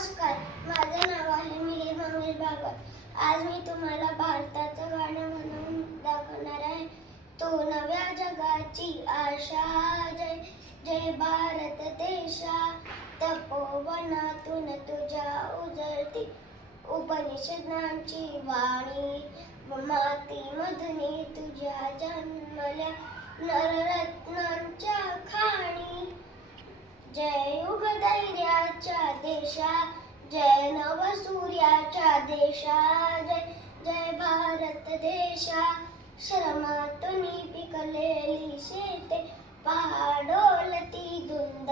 नमस्कार, माझं नाव आहे मिहिर मंगेश भागवत. आज मी तुम्हाला भारताचं गाणं म्हणून दाखवणार आहे. तो नव्या जगाची आशा, जय जय भारत देशा. तपोवनातून तुझ्या उजळती उपनिषदांची वाणी, मातीमधून तुझ्या जन्मल्या नररत्नांच्या खाणी. जय युग धैर्याच्या देशा, जय नवसूर्याच्या देशा, जय जय भारत देशा. श्रमातून पिकलेली शेते पहा डोलती धुंद,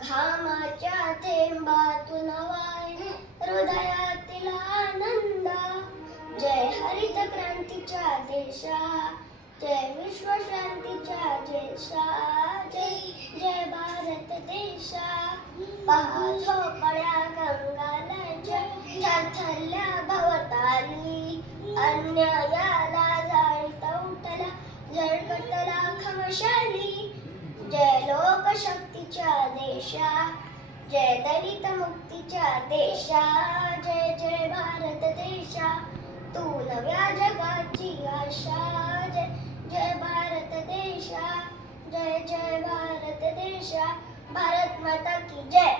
घामाच्या थेंबातून वाहिनी हृदयातील आनंद. जय हरित क्रांतीच्या देशा, जय विश्वशांतीच्या देशा, जय जय भारत देशा. पहा झोपड्या कंगालांच्या थरथरल्या भवताली, अन्यायाला जाळीत उठला जळकटला खमशाली. जय लोकशक्तीच्या देशा, जय दलित मुक्तीच्या देशा, जय जय भारत देशा. तू नव्या जगाची आशा, जय जय भारत देशा, जय जय भारत देशा. भारत माता की जय.